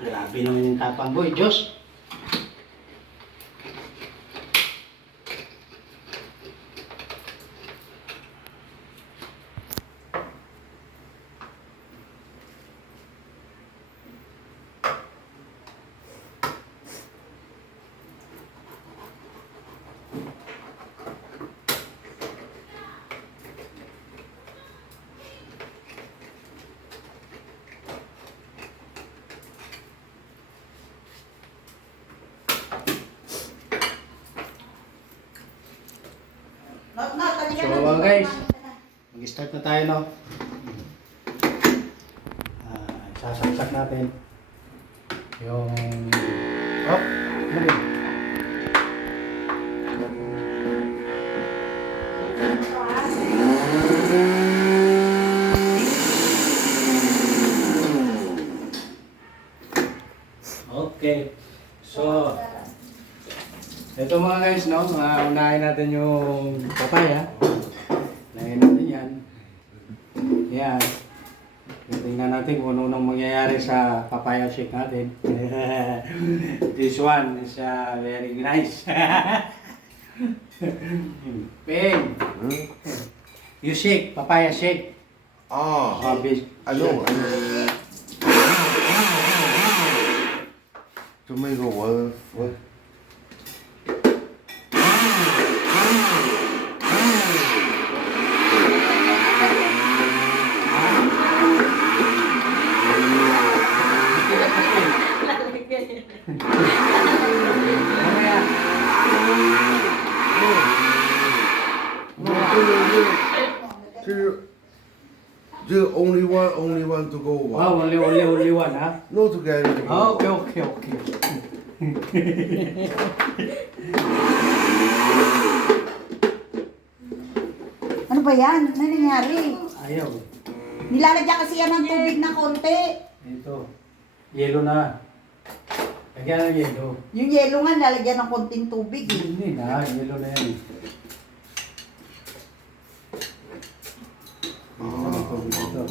Grabe naman yung tapang boy, Diyos. So guys, mag-start na tayo, no? Sasaksak natin yung ano ba? Okay. So ito mga guys, no? Unahin natin yung papaya. Unahin natin yan. Yan. Tingnan natin kung ano nang mangyayari sa papaya shake natin. This one is very nice. Peng. You shake, papaya shake. Ano? Tomato what? The only one to go. Wow, only one, ha? No together. Okay. Ano ba yan? Ano nangyari? Ayaw. Nilalagyan kasi yan ng tubig na konti. Ito. Yelo na. Lagyan ng yelo. Yung yelo nga, nilalagyan ng konting tubig. Hindi na, yelo na yan. Ito.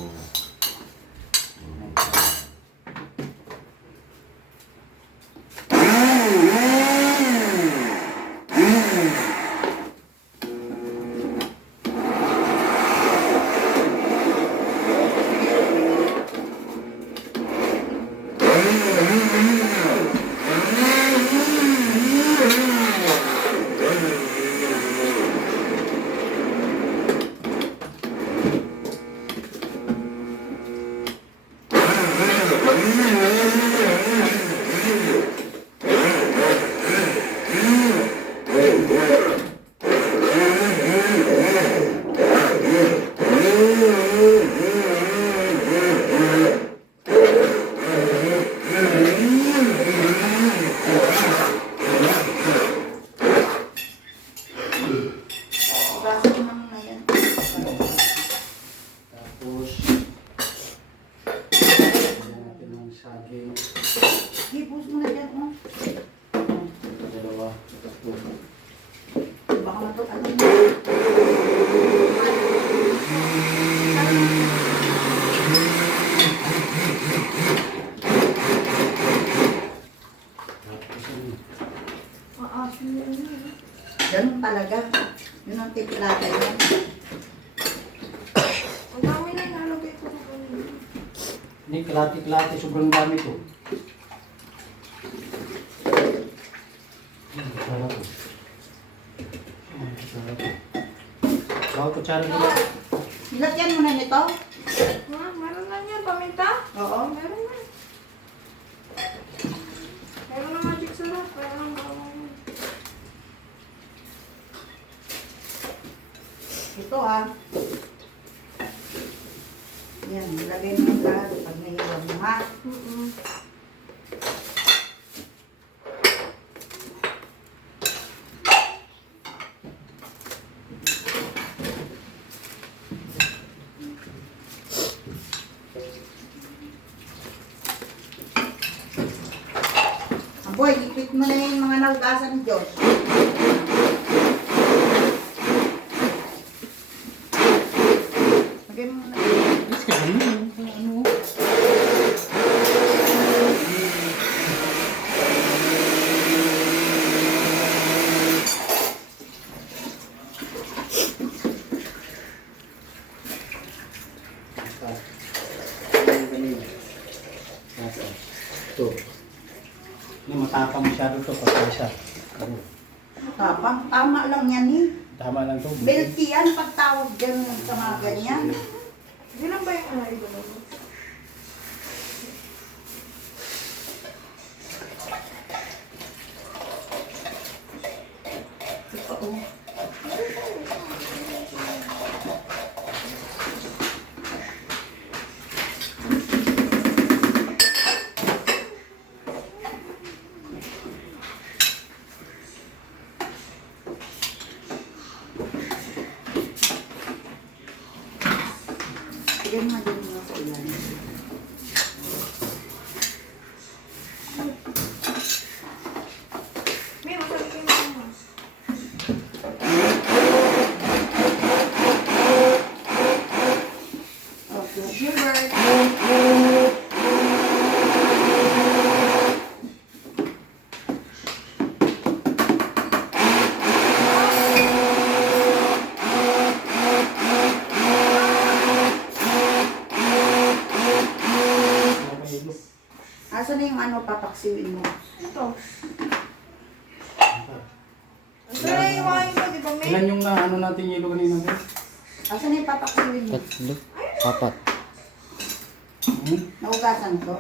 Tapos, lagyan natin ng saging. Ipus mo na dyan, oh. Dalawa. Tatlo. Baka ano mo. Ganun talaga. Yun ang tiplata yan. Ang dami na nalagay ko na kanina. Hindi, klati-klati. Sobrang dami ko. Sarap ko. Sarap ko. Bawal kutsara nila. Nilagyan mo na nito? Ha? Meron na yan. Paminta? Oo. Meron na. Meron na magic sarap. Meron na bawang. Ito ah. Yan, nilagay mo yung lahat pag nahiwag mo ha. Boy, ipit mo na yung mga naugasan ni Diyos. Lagay mo na. Ano? Ito. Hindi matapang masyado to pag siya. Ano, Tapang, tama lang yan eh. tama lang to. Belty yan, pagtawag dyan sa mga ganyan. Ilan ba yung ano mo? Totoo. Tignan mo din mo sa ilan. May masabi kayo mo. Okay, sugar. Asa na yung ano papaksiwin mo? Ito. Ito na yung wine ko, di ba, May? Ilan yung ano natin yelo kanina? Asa na yung papaksiwin mo? Tatlo. Apat. Hmm? Naugasan ko?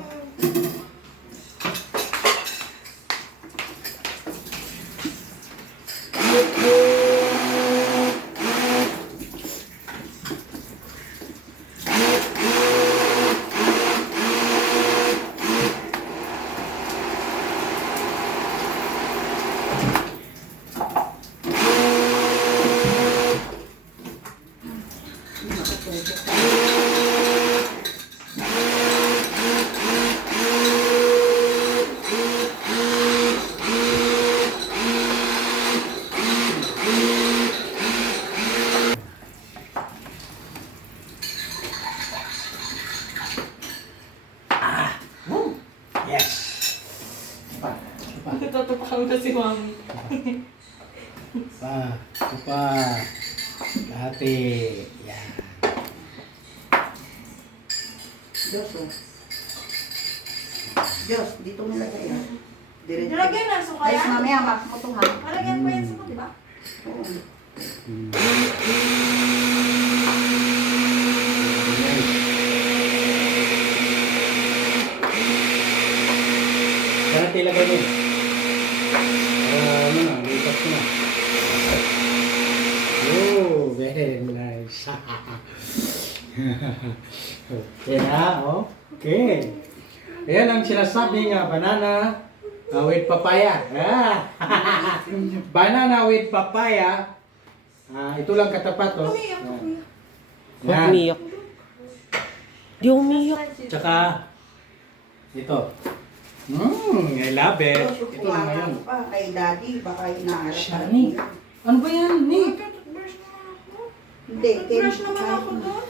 Yes! Pa. Tutupakan ko si Mami. Pa. Pa. Dati. Yan. Diyos oh. Diyos, dito mo lagay yan. Diretso. Nilagyan na sa Ayos kaya? mamaya, mak mo to ha. Malagyan pa yan sa di ba? Oo. Sana tilagay mo. Ano na, lipat ko na. Oh, very nice. Okay na, okay. Ayan ang sinasabi nga, banana with papaya. Banana with papaya. Ito lang katapat, oh. Umiyak ko. Huwag Yan. umiyak. Di umiyak. Tsaka, ito. I love it. Diyos, Ito lang ngayon. pa kay daddy, baka inaarap. Shani. Ano ba yan, Nick? Toothbrush naman ako. Hindi, Toothbrush naman ako doon.